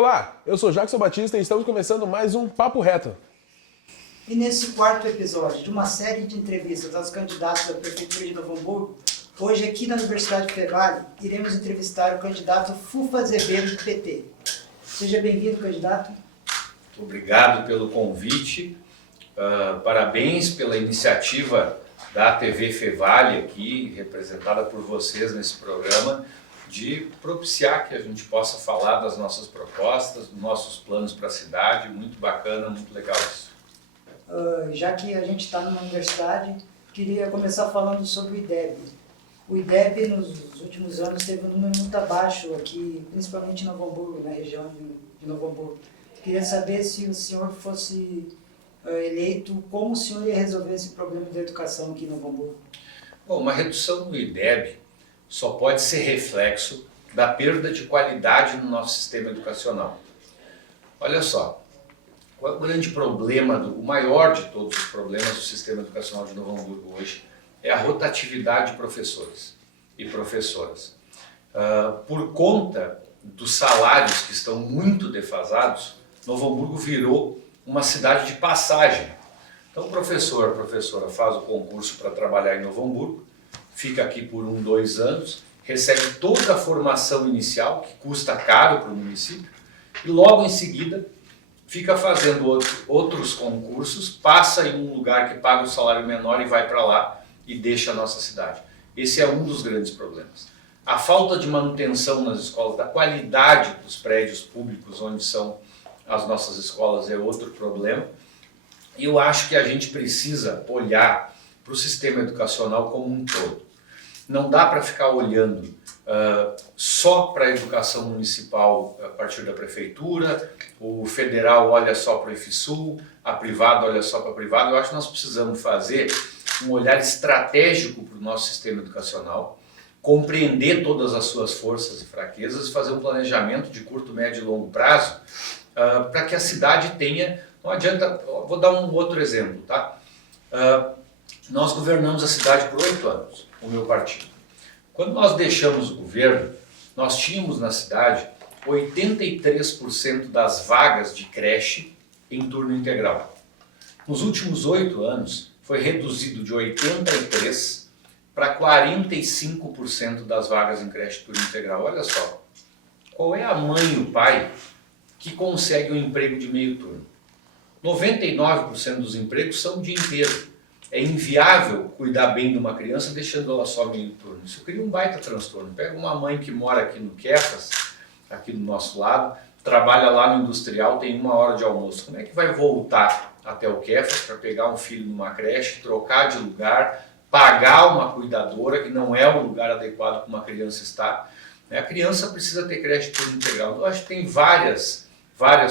Olá, eu sou Jackson Batista e estamos começando mais um Papo Reto. E nesse quarto episódio de uma série de entrevistas aos candidatos da Prefeitura de Novo Hamburgo, hoje aqui na Universidade Fevale, iremos entrevistar o candidato Fufa Azevedo do PT. Seja bem-vindo, candidato. Obrigado pelo convite, parabéns pela iniciativa da TV Fevale aqui, representada por vocês nesse programa, de propiciar que a gente possa falar das nossas propostas, dos nossos planos para a cidade. Muito bacana, muito legal isso. Já que a gente está numa universidade, queria começar falando sobre o IDEB. O IDEB, nos últimos anos, teve um número muito abaixo aqui, principalmente em Novo Hamburgo, na região de Novo Hamburgo. Queria saber, se o senhor fosse eleito, como o senhor ia resolver esse problema da educação aqui em Novo Hamburgo? Bom, uma redução do IDEB só pode ser reflexo da perda de qualidade no nosso sistema educacional. Olha só, qual é o grande problema, o maior de todos os problemas do sistema educacional de Novo Hamburgo hoje é a rotatividade de professores e professoras. Por conta dos salários que estão muito defasados, Novo Hamburgo virou uma cidade de passagem. Então o professor, a professora faz o concurso para trabalhar em Novo Hamburgo, fica aqui por 2 anos, recebe toda a formação inicial, que custa caro para o município, e logo em seguida fica fazendo outros concursos, passa em um lugar que paga o salário menor e vai para lá e deixa a nossa cidade. Esse é um dos grandes problemas. A falta de manutenção nas escolas, da qualidade dos prédios públicos onde são as nossas escolas é outro problema. E eu acho que a gente precisa olhar para o sistema educacional como um todo. Não dá para ficar olhando só para a educação municipal a partir da prefeitura, o federal olha só para o IFSUL, a privada olha só para a privada. Eu acho que nós precisamos fazer um olhar estratégico para o nosso sistema educacional, compreender todas as suas forças e fraquezas e fazer um planejamento de curto, médio e longo prazo para que a cidade tenha... Não adianta... Vou dar um outro exemplo, tá? Nós governamos a cidade por 8 anos, o meu partido. Quando nós deixamos o governo, nós tínhamos na cidade 83% das vagas de creche em turno integral. Nos últimos 8 anos, foi reduzido de 83% para 45% das vagas em creche turno integral. Olha só, qual é a mãe e o pai que consegue um emprego de meio turno? 99% dos empregos são o dia inteiro. É inviável cuidar bem de uma criança deixando ela só meio turno. Isso cria um baita transtorno. Pega uma mãe que mora aqui no Quefas, aqui do nosso lado, trabalha lá no industrial, tem 1 hora de almoço. Como é que vai voltar até o Quefas para pegar um filho numa creche, trocar de lugar, pagar uma cuidadora, que não é o lugar adequado para uma criança estar? A criança precisa ter creche turno integral. Eu acho que tem várias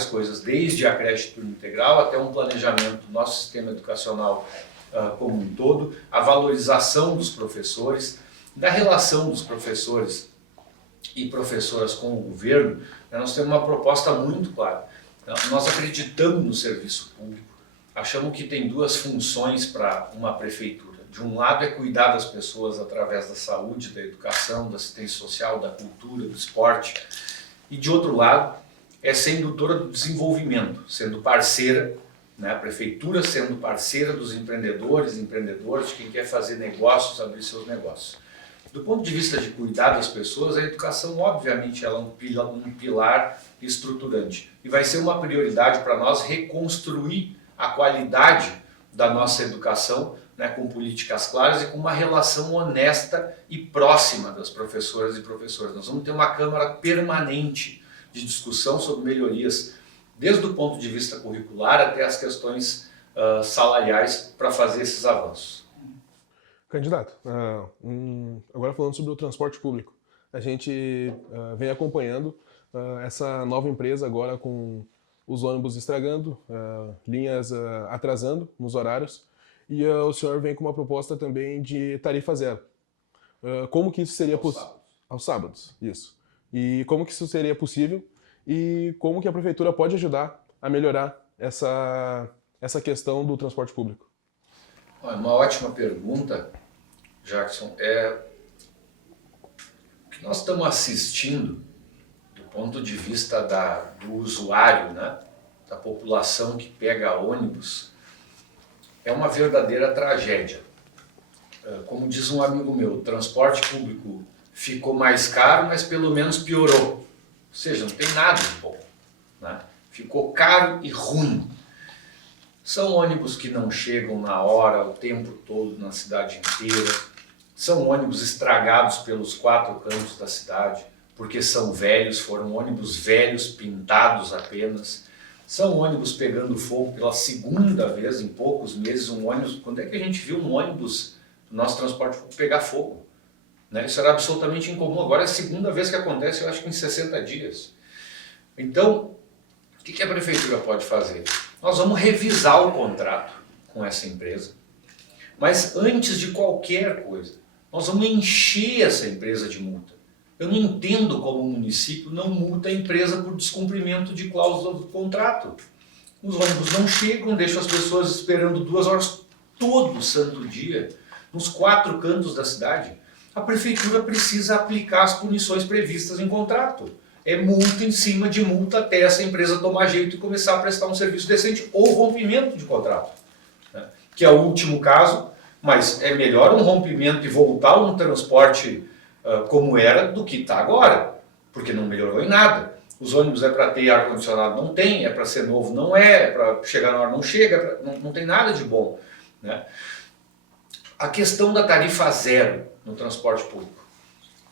coisas, desde a creche turno integral até um planejamento do nosso sistema educacional como um todo, a valorização dos professores, da relação dos professores e professoras com o governo. Nós temos uma proposta muito clara. Nós acreditamos no serviço público, achamos que tem 2 funções para uma prefeitura. De um lado é cuidar das pessoas através da saúde, da educação, da assistência social, da cultura, do esporte, e de outro lado é ser indutora do desenvolvimento, sendo parceira, a prefeitura sendo parceira dos empreendedores, de quem quer fazer negócios, abrir seus negócios. Do ponto de vista de cuidar das pessoas, a educação, obviamente, ela é um pilar estruturante. E vai ser uma prioridade para nós reconstruir a qualidade da nossa educação, com políticas claras e com uma relação honesta e próxima das professoras e professores. Nós vamos ter uma câmara permanente de discussão sobre melhorias, desde o ponto de vista curricular até as questões salariais, para fazer esses avanços. Candidato, agora falando sobre o transporte público, a gente vem acompanhando essa nova empresa agora com os ônibus estragando, linhas atrasando nos horários, e o senhor vem com uma proposta também de tarifa zero. Como que isso seria possível? Aos sábados, isso. E como que isso seria possível? E como que a prefeitura pode ajudar a melhorar essa questão do transporte público? Uma ótima pergunta, Jackson. O que nós estamos assistindo do ponto de vista do usuário, né, da população que pega ônibus, é uma verdadeira tragédia. Como diz um amigo meu, o transporte público ficou mais caro, mas pelo menos piorou. Ou seja, não tem nada de bom, né? Ficou caro e ruim. São ônibus que não chegam na hora, o tempo todo, na cidade inteira. São ônibus estragados pelos 4 cantos da cidade, porque são velhos, foram ônibus velhos, pintados apenas. São ônibus pegando fogo pela segunda vez em poucos meses. Um ônibus, quando é que a gente viu um ônibus do nosso transporte público pegar fogo? Né? Isso era absolutamente incomum. Agora é a segunda vez que acontece, eu acho que em 60 dias. Então, o que a prefeitura pode fazer? Nós vamos revisar o contrato com essa empresa, mas antes de qualquer coisa, nós vamos encher essa empresa de multa. Eu não entendo como o município não multa a empresa por descumprimento de cláusulas do contrato. Os ônibus não chegam, deixam as pessoas esperando 2 horas todo santo dia, nos 4 cantos da cidade. A prefeitura precisa aplicar as punições previstas em contrato. É multa em cima de multa até essa empresa tomar jeito e começar a prestar um serviço decente ou rompimento de contrato, né? Que é o último caso, mas é melhor um rompimento e voltar a um transporte como era do que está agora, porque não melhorou em nada. Os ônibus é para ter ar-condicionado, não tem, é para ser novo, não é para chegar na hora, não chega, não tem nada de bom, né? A questão da tarifa zero no transporte público.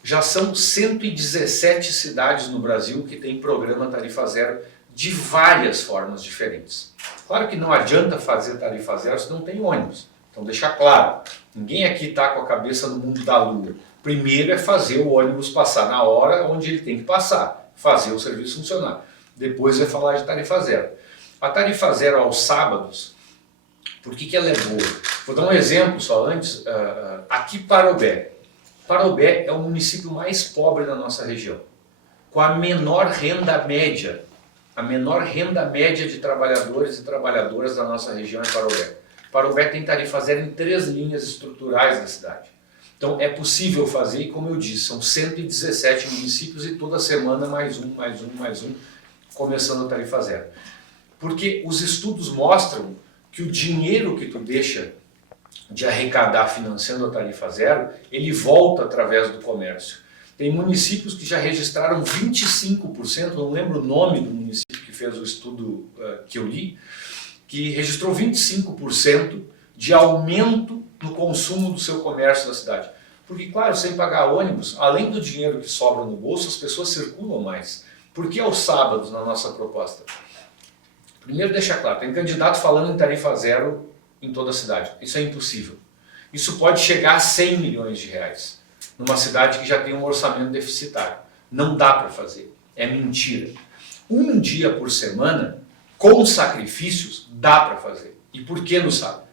Já são 117 cidades no Brasil que têm programa tarifa zero de várias formas diferentes. Claro que não adianta fazer tarifa zero se não tem ônibus. Então deixar claro, ninguém aqui está com a cabeça no mundo da lua. Primeiro é fazer o ônibus passar na hora onde ele tem que passar, fazer o serviço funcionar. Depois é falar de tarifa zero. A tarifa zero aos sábados, por que ela é boa? Vou dar um exemplo só antes. Aqui Parobé. Parobé é o município mais pobre da nossa região, com a menor renda média de trabalhadores e trabalhadoras da nossa região é Parobé. Parobé tem tarifa zero em 3 linhas estruturais da cidade. Então é possível fazer e, como eu disse, são 117 municípios e toda semana mais um, começando a tarifa zero. Porque os estudos mostram que o dinheiro que tu deixa de arrecadar financiando a tarifa zero, ele volta através do comércio. Tem municípios que já registraram 25%, não lembro o nome do município que fez o estudo que eu li, que registrou 25% de aumento no consumo do seu comércio da cidade. Porque, claro, sem pagar ônibus, além do dinheiro que sobra no bolso, as pessoas circulam mais. Por que aos sábados na nossa proposta? Primeiro, deixa claro, tem candidato falando em tarifa zero em toda a cidade. Isso é impossível. Isso pode chegar a 100 milhões de reais, numa cidade que já tem um orçamento deficitário. Não dá para fazer. É mentira. Um dia por semana, com sacrifícios, dá para fazer. E por que no sábado?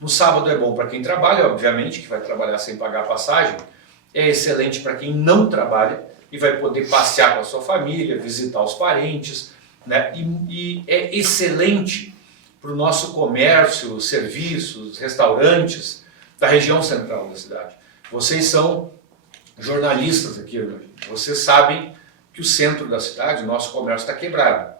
No sábado é bom para quem trabalha, obviamente, que vai trabalhar sem pagar passagem. É excelente para quem não trabalha e vai poder passear com a sua família, visitar os parentes, né? E é excelente para o nosso comércio, serviços, restaurantes da região central da cidade. Vocês são jornalistas aqui, vocês sabem que o centro da cidade, o nosso comércio está quebrado.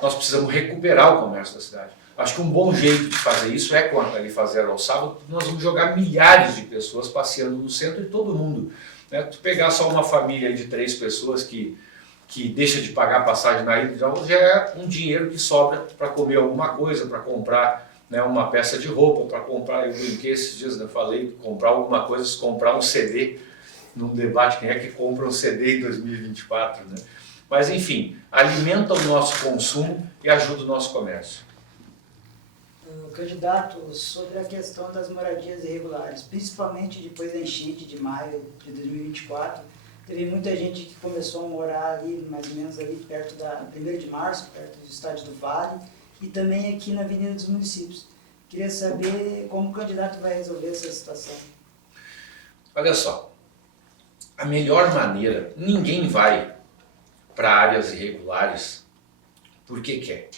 Nós precisamos recuperar o comércio da cidade. Acho que um bom jeito de fazer isso é com a tarifa zero ao sábado, porque nós vamos jogar milhares de pessoas passeando no centro e todo mundo. Né? Tu pegar só uma família de 3 pessoas que deixa de pagar a passagem na ida, já é um dinheiro que sobra para comer alguma coisa, para comprar, né, uma peça de roupa, para comprar, eu brinquei esses dias, né, falei, comprar alguma coisa, se comprar um CD, num debate, quem é que compra um CD em 2024, né? Mas enfim, alimenta o nosso consumo e ajuda o nosso comércio. Candidato, sobre a questão das moradias irregulares, principalmente depois da enchente de maio de 2024, teve muita gente que começou a morar ali, mais ou menos ali perto da 1º de março, perto do estádio do Vale, e também aqui na Avenida dos Municípios. Queria saber como o candidato vai resolver essa situação. Olha só, a melhor maneira, ninguém vai para áreas irregulares porque quer.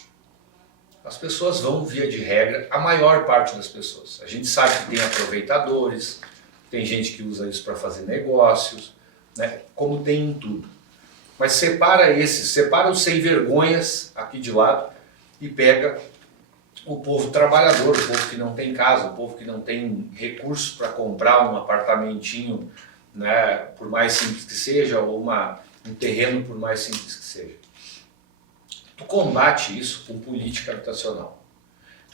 As pessoas vão, via de regra, a maior parte das pessoas. A gente sabe que tem aproveitadores, tem gente que usa isso para fazer negócios, né? Como tem em tudo. Mas separa os sem vergonhas aqui de lado e pega o povo trabalhador, o povo que não tem casa, o povo que não tem recursos para comprar um apartamentinho, né, por mais simples que seja, ou um terreno por mais simples que seja. Tu combate isso com política habitacional.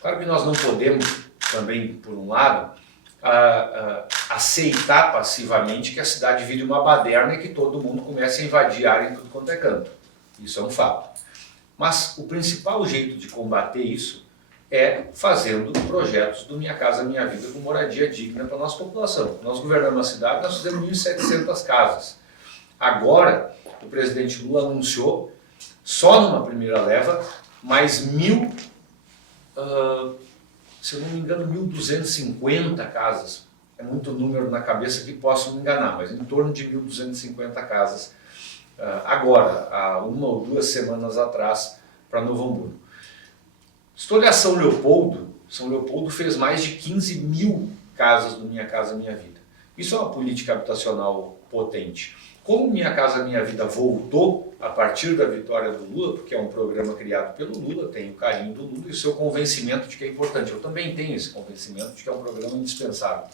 Claro que nós não podemos também, por um lado, aceitar passivamente que a cidade vire uma baderna e que todo mundo comece a invadir área em tudo quanto é canto. Isso é um fato. Mas o principal jeito de combater isso é fazendo projetos do Minha Casa Minha Vida com moradia digna para a nossa população. Nós governamos a cidade, nós fizemos 1.700 casas. Agora, o presidente Lula anunciou, só numa primeira leva, mais 1.000, se eu não me engano, 1.250 casas. É muito número na cabeça que posso me enganar, mas em torno de 1.250 casas. Agora, há 1 ou 2 semanas atrás, para Novo Hamburgo. Estou olhando São Leopoldo fez mais de 15.000 casas do Minha Casa Minha Vida. Isso é uma política habitacional potente. Como Minha Casa Minha Vida voltou a partir da vitória do Lula, porque é um programa criado pelo Lula, tem o carinho do Lula e o seu convencimento de que é importante. Eu também tenho esse convencimento de que é um programa indispensável.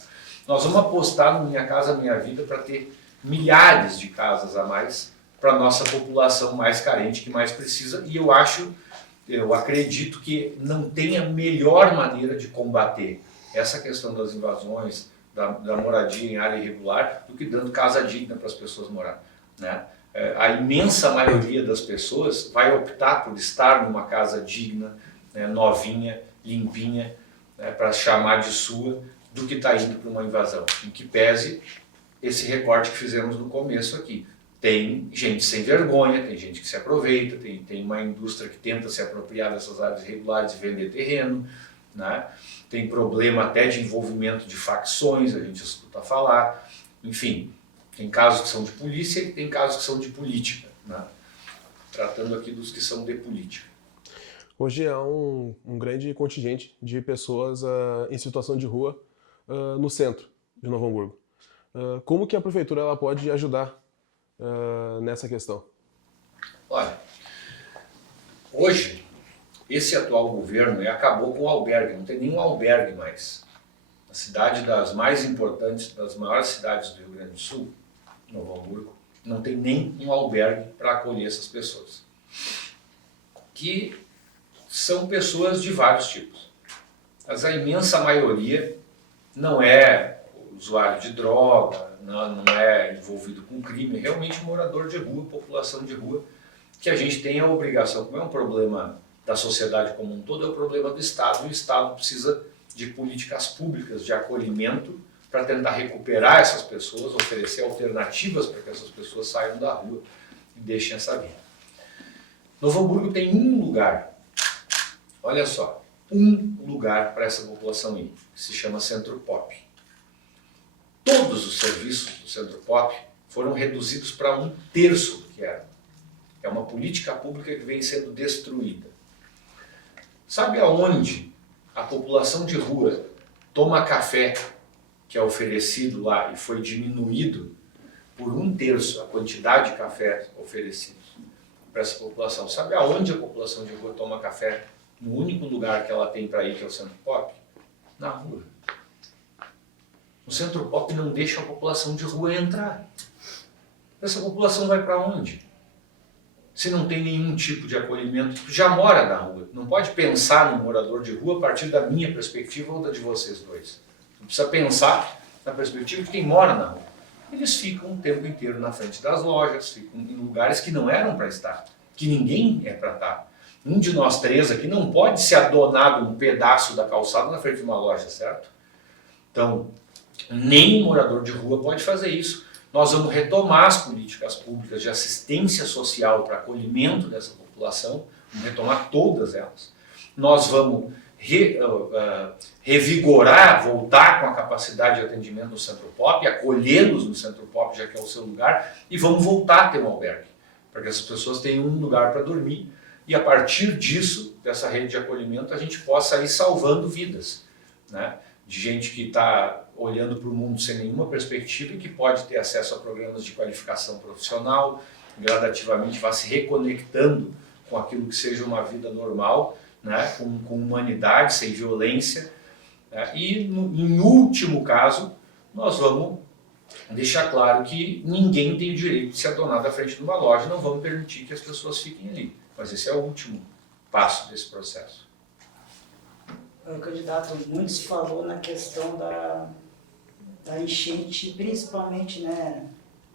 Nós vamos apostar no Minha Casa Minha Vida para ter milhares de casas a mais para a nossa população mais carente, que mais precisa, e eu acredito que não tem a melhor maneira de combater essa questão das invasões, da moradia em área irregular, do que dando casa digna para as pessoas morar, né? A imensa maioria das pessoas vai optar por estar numa casa digna, né, novinha, limpinha, né, para chamar de sua, do que está indo para uma invasão. Em que pese esse recorte que fizemos no começo aqui. Tem gente sem vergonha, tem gente que se aproveita, tem uma indústria que tenta se apropriar dessas áreas irregulares e vender terreno, né? Tem problema até de envolvimento de facções, a gente escuta falar. Enfim, tem casos que são de polícia e tem casos que são de política, né? Tratando aqui dos que são de política. Hoje há um grande contingente de pessoas em situação de rua no centro de Novo Hamburgo. Como que a prefeitura ela pode ajudar nessa questão? Olha, hoje, esse atual governo acabou com o albergue, não tem nenhum albergue mais. A cidade das mais importantes, das maiores cidades do Rio Grande do Sul, Novo Hamburgo, não tem nem um albergue para acolher essas pessoas. Que são pessoas de vários tipos. Mas a imensa maioria não é usuário de droga, não é envolvido com crime, é realmente morador de rua, população de rua, que a gente tem a obrigação, como é um problema da sociedade como um todo, é um problema do Estado, e o Estado precisa de políticas públicas de acolhimento para tentar recuperar essas pessoas, oferecer alternativas para que essas pessoas saiam da rua e deixem essa vida. Novo Hamburgo tem um lugar, olha só, um lugar para essa população ir, que se chama Centro Pop. Todos os serviços do Centro Pop foram reduzidos para 1/3 do que era. É uma política pública que vem sendo destruída. Sabe aonde a população de rua toma café que é oferecido lá e foi diminuído por 1/3 a quantidade de café oferecido para essa população? Sabe aonde a população de rua toma café? No único lugar que ela tem para ir, que é o Centro Pop? Na rua. O Centro Pop não deixa a população de rua entrar. Essa população vai para onde? Se não tem nenhum tipo de acolhimento, tu já mora na rua. Não pode pensar no morador de rua a partir da minha perspectiva ou da de vocês dois. Tu precisa pensar na perspectiva de quem mora na rua. Eles ficam o tempo inteiro na frente das lojas, ficam em lugares que não eram para estar, que ninguém é para estar. Um de nós três aqui não pode se adonar de um pedaço da calçada na frente de uma loja, certo? Então, nem morador de rua pode fazer isso. Nós vamos retomar as políticas públicas de assistência social para acolhimento dessa população, vamos retomar todas elas. Nós vamos revigorar, voltar com a capacidade de atendimento no Centro Pop, acolhê-los no Centro Pop, já que é o seu lugar, e vamos voltar a ter um albergue, para que essas pessoas tenham um lugar para dormir, e a partir disso, dessa rede de acolhimento, a gente possa ir salvando vidas, né? De gente que está olhando para o mundo sem nenhuma perspectiva e que pode ter acesso a programas de qualificação profissional, gradativamente vá se reconectando com aquilo que seja uma vida normal, né, com humanidade, sem violência. E, em último caso, nós vamos deixar claro que ninguém tem o direito de se adonar da frente de uma loja, não vamos permitir que as pessoas fiquem ali. Mas esse é o último passo desse processo. Candidato, muito se falou na questão da enchente, principalmente, né,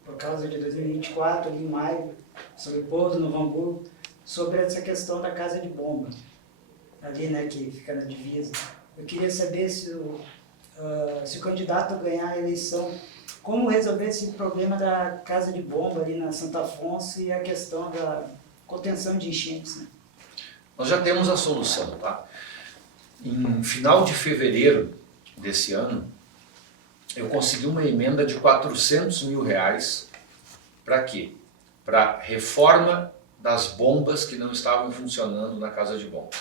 por causa de 2024, ali em maio, sobre Pouso, Novo Hamburgo, sobre essa questão da casa de bomba, ali, né, que fica na divisa. Eu queria saber se o candidato ganhar a eleição, como resolver esse problema da casa de bomba ali na Santo Afonso e a questão da contenção de enchentes, né? Nós já temos a solução, tá? Em final de fevereiro desse ano, eu consegui uma emenda de R$400 mil. Para quê? Para reforma das bombas que não estavam funcionando na casa de bombas.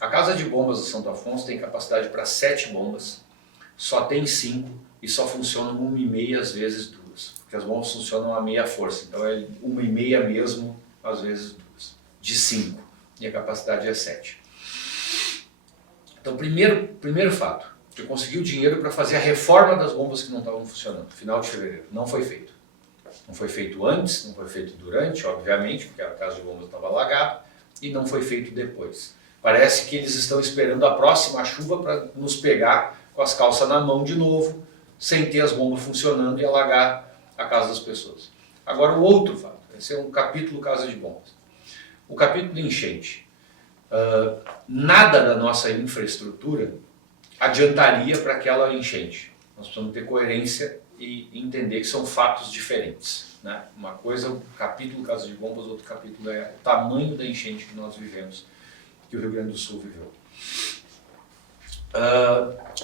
A casa de bombas do Santo Afonso tem capacidade para 7 bombas, só tem 5 e só funcionam 1,5 às vezes 2, porque as bombas funcionam a meia força, então é 1,5 mesmo, às vezes 2, de 5, e a capacidade é 7. Então, primeiro fato, eu consegui o dinheiro para fazer a reforma das bombas que não estavam funcionando, final de fevereiro, não foi feito. Não foi feito antes, não foi feito durante, obviamente, porque a casa de bombas estava alagada, e não foi feito depois. Parece que eles estão esperando a próxima chuva para nos pegar com as calças na mão de novo, sem ter as bombas funcionando e alagar a casa das pessoas. Agora, o outro fato, esse é um capítulo casa de bombas. O capítulo de enchente. Nada da nossa infraestrutura adiantaria para aquela enchente. Nós precisamos ter coerência e entender que são fatos diferentes, né? Uma coisa é o capítulo casa de bombas, outro capítulo é o tamanho da enchente que nós vivemos, que o Rio Grande do Sul viveu.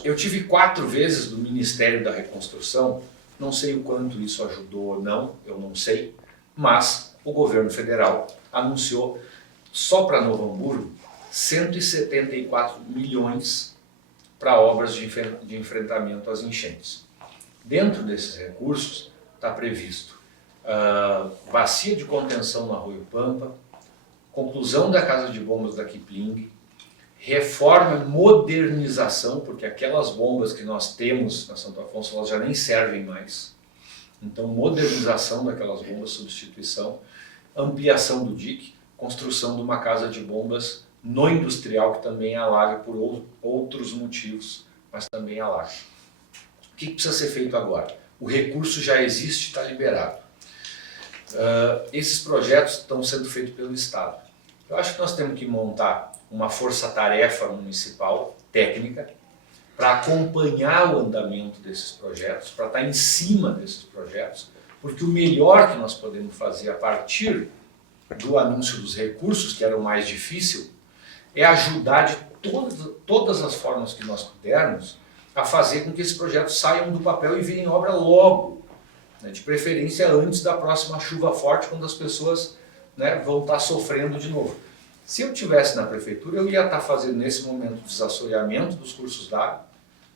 Eu tive 4 vezes do Ministério da Reconstrução, não sei o quanto isso ajudou ou não, eu não sei, mas o governo federal anunciou só para Novo Hamburgo 174 milhões para obras de enfrentamento às enchentes. Dentro desses recursos está previsto bacia de contenção no Arroio Pampa, conclusão da casa de bombas da Kipling, reforma e modernização, porque aquelas bombas que nós temos na Santo Afonso elas já nem servem mais. Então, modernização daquelas bombas, substituição, ampliação do dique, construção de uma casa de bombas no industrial, que também alaga por outros motivos, mas também alaga. O que precisa ser feito agora? O recurso já existe, está liberado. Esses projetos estão sendo feitos pelo Estado. Eu acho que nós temos que montar uma força-tarefa municipal, técnica, para acompanhar o andamento desses projetos, para estar em cima desses projetos, porque o melhor que nós podemos fazer a partir do anúncio dos recursos, que era o mais difícil, é ajudar de todas as formas que nós pudermos a fazer com que esses projetos saiam do papel e virem obra logo, né, de preferência antes da próxima chuva forte, quando as pessoas, né, vão estar sofrendo de novo. Se eu estivesse na prefeitura, eu ia estar fazendo nesse momento o desassoreamento dos cursos d'água,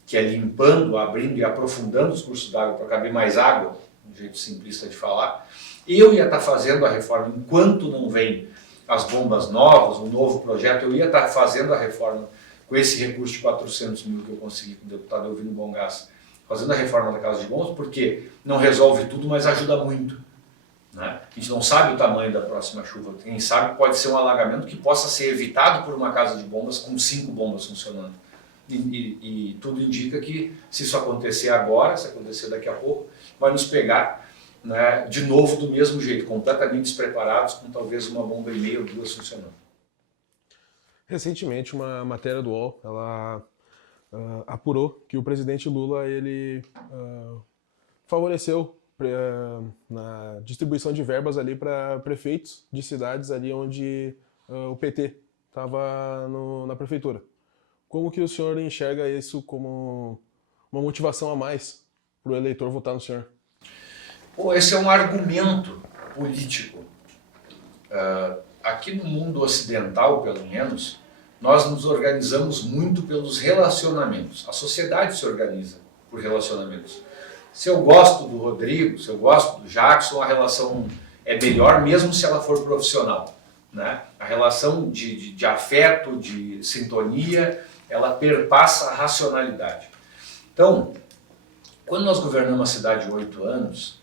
que é limpando, abrindo e aprofundando os cursos d'água para caber mais água, um jeito simplista de falar. Eu ia estar fazendo a reforma enquanto não vem as bombas novas, um novo projeto, eu ia estar fazendo a reforma com esse recurso de 400 mil que eu consegui com o deputado Elvino Bongás, fazendo a reforma da casa de bombas, porque não resolve tudo, mas ajuda muito, né? A gente não sabe o tamanho da próxima chuva, quem sabe pode ser um alagamento que possa ser evitado por uma casa de bombas com 5 bombas funcionando. E tudo indica que se isso acontecer agora, se acontecer daqui a pouco, vai nos pegar, né, de novo do mesmo jeito, completamente despreparados, com talvez uma bomba e meia ou 2 funcionando. Recentemente, uma matéria do UOL, ela apurou que o presidente Lula ele favoreceu na distribuição de verbas ali para prefeitos de cidades ali onde o PT estava na prefeitura. Como que o senhor enxerga isso como uma motivação a mais para o eleitor votar no senhor? Esse é um argumento político. Aqui no mundo ocidental, pelo menos, nós nos organizamos muito pelos relacionamentos. A sociedade se organiza por relacionamentos. Se eu gosto do Rodrigo, se eu gosto do Jackson, a relação é melhor mesmo se ela for profissional, né? A relação de afeto, de sintonia, ela perpassa a racionalidade. Então, quando nós governamos a cidade 8 anos,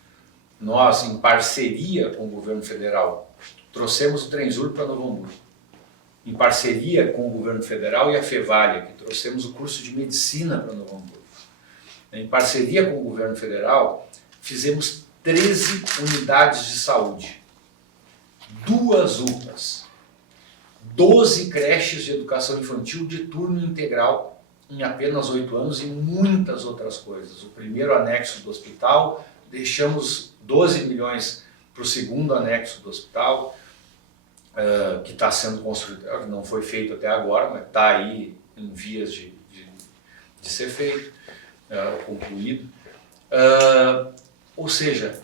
nós, em parceria com o governo federal, trouxemos o Trenzur para Novo Hamburgo. Em parceria com o governo federal e a Fevalha, que trouxemos o curso de medicina para Novo Hamburgo. Em parceria com o governo federal, fizemos 13 unidades de saúde, 2 UPAs, 12 creches de educação infantil de turno integral em apenas 8 anos e muitas outras coisas. O primeiro anexo do hospital, deixamos 12 milhões para o segundo anexo do hospital, que está sendo construído, não foi feito até agora, mas está aí em vias de ser feito, concluído. Ou seja,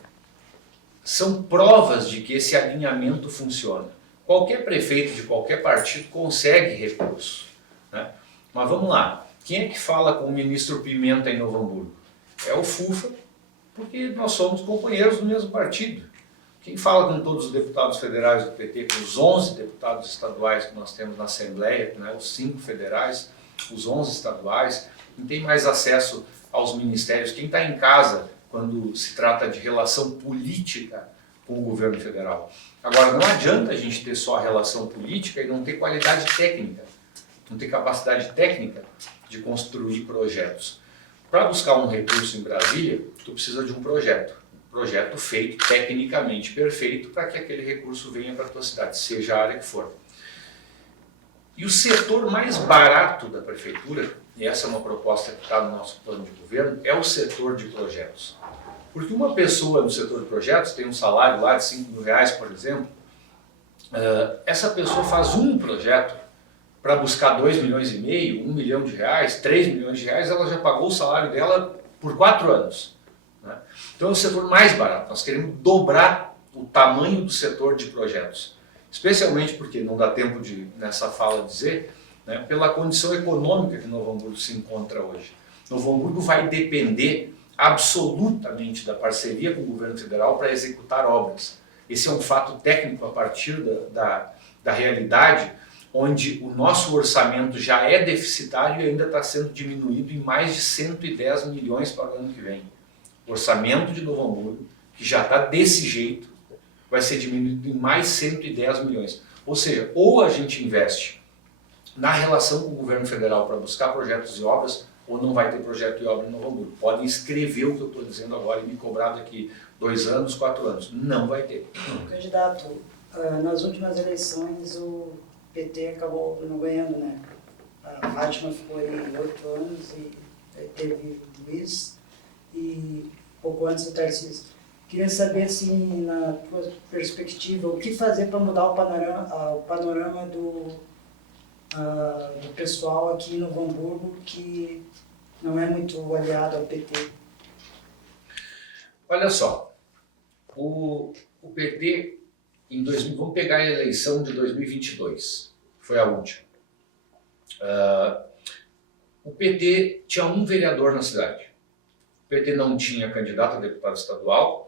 são provas de que esse alinhamento funciona. Qualquer prefeito de qualquer partido consegue recurso, né? Mas vamos lá, quem é que fala com o ministro Pimenta em Novo Hamburgo? É o FUFA, porque nós somos companheiros do mesmo partido. Quem fala com todos os deputados federais do PT, com os 11 deputados estaduais que nós temos na Assembleia, né, os 5 federais, os 11 estaduais, quem tem mais acesso aos ministérios, quem está em casa quando se trata de relação política com o governo federal. Agora, não adianta a gente ter só a relação política e não ter qualidade técnica, não ter capacidade técnica de construir projetos. Para buscar um recurso em Brasília, tu precisa de um projeto feito tecnicamente perfeito para que aquele recurso venha para a tua cidade, seja a área que for. E o setor mais barato da prefeitura, e essa é uma proposta que está no nosso plano de governo, é o setor de projetos. Porque uma pessoa no setor de projetos tem um salário lá de R$5.000, por exemplo, essa pessoa faz um projeto para buscar 2,5 milhões, R$1 milhão, R$3 milhões, ela já pagou o salário dela por 4 anos. Né? Então é o setor mais barato, nós queremos dobrar o tamanho do setor de projetos. Especialmente porque não dá tempo de, nessa fala, dizer, né, pela condição econômica que Novo Hamburgo se encontra hoje. Novo Hamburgo vai depender absolutamente da parceria com o governo federal para executar obras. Esse é um fato técnico a partir da realidade, onde o nosso orçamento já é deficitário e ainda está sendo diminuído em mais de 110 milhões para o ano que vem. O orçamento de Novo Hamburgo, que já está desse jeito, vai ser diminuído em mais 110 milhões. Ou seja, ou a gente investe na relação com o governo federal para buscar projetos e obras, ou não vai ter projeto e obra em Novo Hamburgo. Podem escrever o que eu estou dizendo agora e me cobrar daqui 2 anos, 4 anos. Não vai ter. Candidato, nas últimas eleições o PT acabou não ganhando, né? A Fátima ficou aí 8 anos e teve o Luiz e pouco antes o Tarcísio. Queria saber, assim, na tua perspectiva, o que fazer para mudar o panorama do pessoal aqui em Novo Hamburgo que não é muito aliado ao PT? Olha só, o PT, vamos pegar a eleição de 2022, foi a última. O PT tinha um vereador na cidade. O PT não tinha candidato a deputado estadual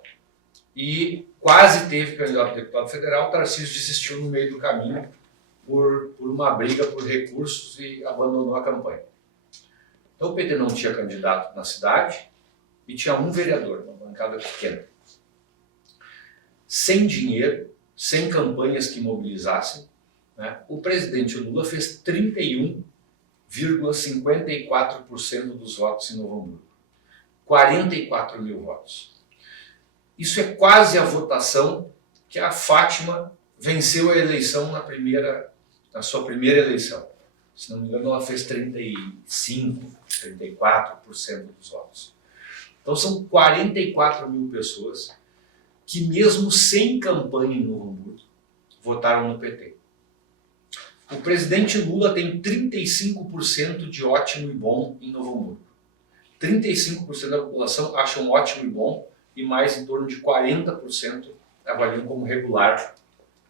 e quase teve candidato a deputado federal. O Tarcísio desistiu no meio do caminho por uma briga por recursos e abandonou a campanha. Então o PT não tinha candidato na cidade e tinha um vereador, uma bancada pequena. Sem dinheiro, sem campanhas que mobilizassem, né, o presidente Lula fez 31,54% dos votos em Novo Hamburgo. 44 mil votos. Isso é quase a votação que a Fátima venceu a eleição na sua primeira eleição. Se não me engano, ela fez 35%, 34% dos votos. Então são 44 mil pessoas que mesmo sem campanha em Novo Hamburgo, votaram no PT. O presidente Lula tem 35% de ótimo e bom em Novo Hamburgo. 35% da população acham ótimo e bom e mais em torno de 40% avaliam como regular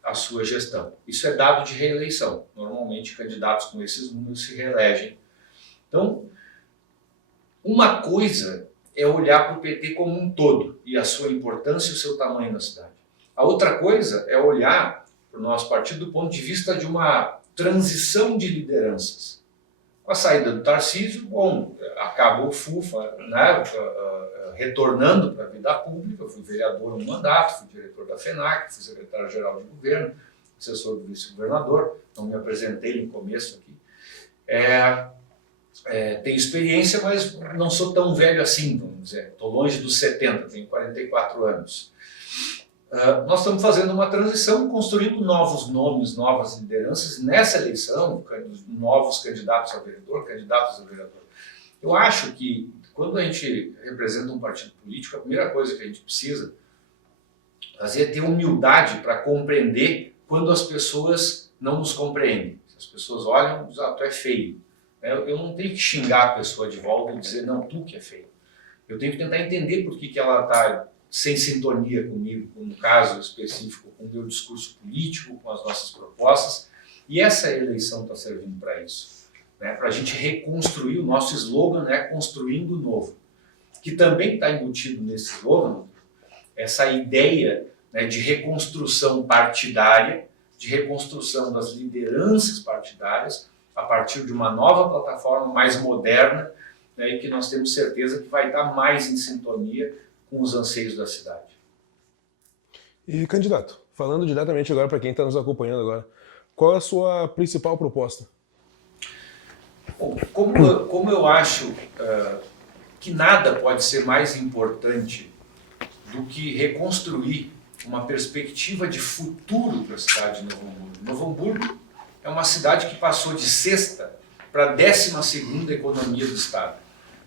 a sua gestão. Isso é dado de reeleição. Normalmente, candidatos com esses números se reelegem. Então, uma coisa é olhar para o PT como um todo e a sua importância e o seu tamanho na cidade. A outra coisa é olhar para o nosso partido do ponto de vista de uma transição de lideranças. Com a saída do Tarcísio, bom, acaba o FUFA, né, retornando para a vida pública. Eu fui vereador um mandato, fui diretor da FENAC, fui secretário-geral de governo, assessor do vice-governador, não me apresentei no começo aqui. Tenho experiência, mas não sou tão velho assim, vamos dizer. Estou longe dos 70, tenho 44 anos. Nós estamos fazendo uma transição, construindo novos nomes, novas lideranças. Nessa eleição, novos candidatos a vereador, candidatos a vereador. Eu acho que, quando a gente representa um partido político, a primeira coisa que a gente precisa fazer é ter humildade para compreender quando as pessoas não nos compreendem. As pessoas olham e dizem, tu é feio. Eu não tenho que xingar a pessoa de volta e dizer, não, tu que é feio. Eu tenho que tentar entender por que ela está sem sintonia comigo, no caso específico, com o meu discurso político, com as nossas propostas. E essa eleição está servindo para isso, né? Para a gente reconstruir o nosso slogan, né? Construindo o novo. Que também está embutido nesse slogan, essa ideia, né, de reconstrução partidária, de reconstrução das lideranças partidárias, a partir de uma nova plataforma mais moderna, né, e que nós temos certeza que vai estar mais em sintonia com os anseios da cidade. E, candidato, falando diretamente agora para quem está nos acompanhando agora, qual é a sua principal proposta? Bom, como eu acho que nada pode ser mais importante do que reconstruir uma perspectiva de futuro para a cidade de Novo Hamburgo. Novo Hamburgo é uma cidade que passou de 6ª para a 12ª economia do estado.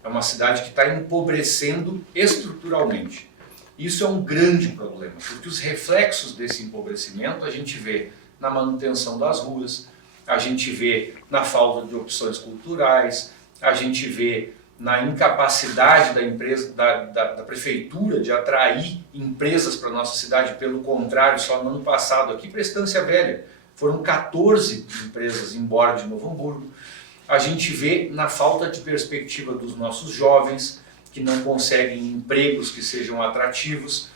É uma cidade que está empobrecendo estruturalmente. Isso é um grande problema, porque os reflexos desse empobrecimento a gente vê na manutenção das ruas, a gente vê na falta de opções culturais, a gente vê na incapacidade da empresa, da prefeitura de atrair empresas para a nossa cidade. Pelo contrário, só no ano passado, aqui para a Estância Velha, foram 14 empresas embora de Novo Hamburgo. A gente vê na falta de perspectiva dos nossos jovens, que não conseguem empregos que sejam atrativos,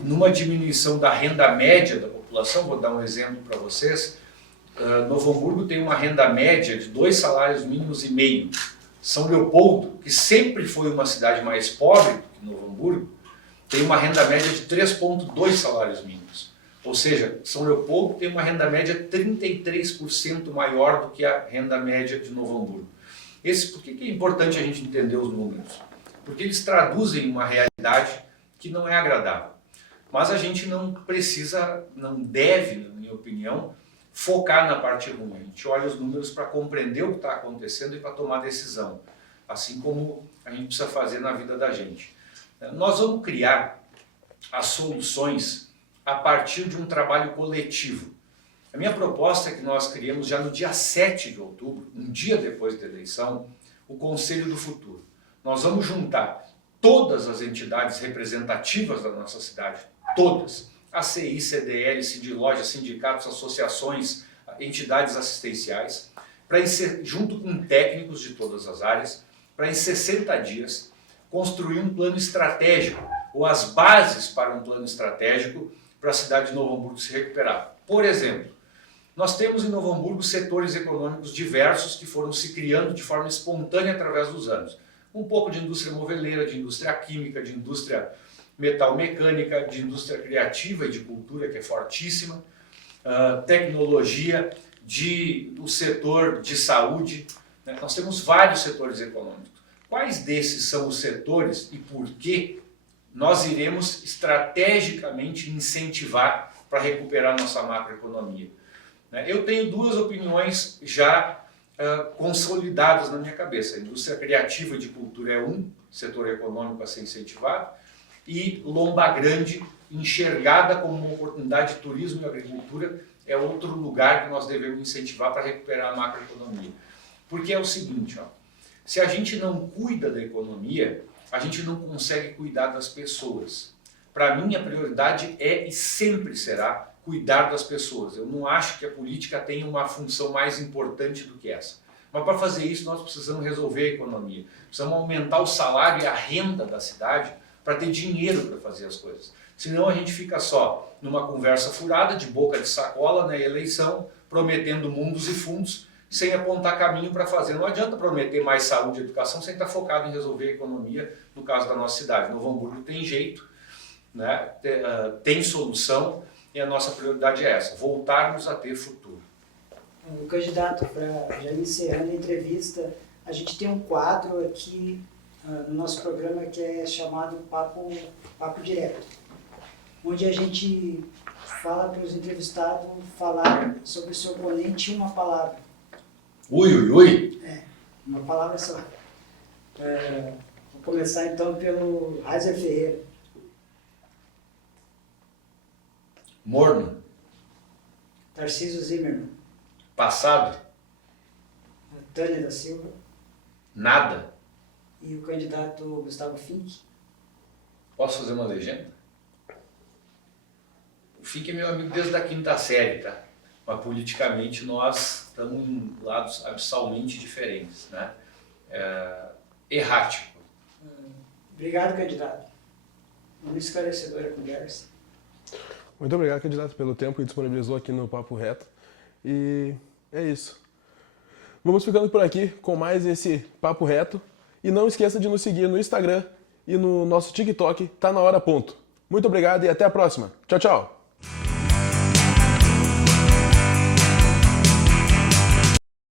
numa diminuição da renda média da população. Vou dar um exemplo para vocês. Novo Hamburgo tem uma renda média de 2 salários mínimos e meio. São Leopoldo, que sempre foi uma cidade mais pobre do que Novo Hamburgo, tem uma renda média de 3,2 salários mínimos. Ou seja, São Leopoldo tem uma renda média 33% maior do que a renda média de Novo Hamburgo. Por que é importante a gente entender os números? Porque eles traduzem uma realidade que não é agradável. Mas a gente não precisa, não deve, na minha opinião, focar na parte ruim. A gente olha os números para compreender o que está acontecendo e para tomar decisão. Assim como a gente precisa fazer na vida da gente. Nós vamos criar as soluções a partir de um trabalho coletivo. A minha proposta é que nós criemos já no dia 7 de outubro, um dia depois da eleição, o Conselho do Futuro. Nós vamos juntar todas as entidades representativas da nossa cidade, todas, ACI, CDL, Sindiloja, sindicatos, associações, entidades assistenciais, junto com técnicos de todas as áreas, para em 60 dias construir um plano estratégico, ou as bases para um plano estratégico para a cidade de Novo Hamburgo se recuperar. Por exemplo, nós temos em Novo Hamburgo setores econômicos diversos que foram se criando de forma espontânea através dos anos. Um pouco de indústria moveleira, de indústria química, de indústria metalmecânica, de indústria criativa e de cultura, que é fortíssima, tecnologia, o setor de saúde, né? Nós temos vários setores econômicos. Quais desses são os setores e por que nós iremos estrategicamente incentivar para recuperar nossa macroeconomia? Eu tenho 2 opiniões já consolidadas na minha cabeça. A indústria criativa e de cultura é um setor econômico a ser incentivado, e Lomba Grande, enxergada como uma oportunidade de turismo e agricultura, é outro lugar que nós devemos incentivar para recuperar a macroeconomia. Porque é o seguinte, se a gente não cuida da economia, a gente não consegue cuidar das pessoas. Para mim, a prioridade é e sempre será cuidar das pessoas. Eu não acho que a política tenha uma função mais importante do que essa. Mas para fazer isso, nós precisamos resolver a economia. Precisamos aumentar o salário e a renda da cidade para ter dinheiro para fazer as coisas. Senão a gente fica só numa conversa furada, de boca de sacola na eleição, prometendo mundos e fundos, sem apontar caminho para fazer. Não adianta prometer mais saúde e educação sem estar focado em resolver a economia, no caso da nossa cidade. Novo Hamburgo tem jeito, né? Tem solução, e a nossa prioridade é essa, voltarmos a ter futuro. O candidato, já encerrando a entrevista, a gente tem um quadro aqui no nosso programa que é chamado Papo Direto, onde a gente fala para os entrevistados falar sobre o seu oponente uma palavra. Ui, ui, ui. Uma palavra só. Vou começar então pelo Reiser Ferreira. Morno. Tarcísio Zimmermann. Passado. Tânia da Silva. Nada. E o candidato Gustavo Fink. Posso fazer uma legenda? O Fink é meu amigo desde a quinta série, tá? Mas politicamente nós estamos em lados abissalmente diferentes, né? Errático. Obrigado, candidato. Uma esclarecedora conversa. Muito obrigado, candidato, pelo tempo que disponibilizou aqui no Papo Reto. E é isso. Vamos ficando por aqui com mais esse Papo Reto. E não esqueça de nos seguir no Instagram e no nosso TikTok, tá na hora ponto. Muito obrigado e até a próxima. Tchau, tchau!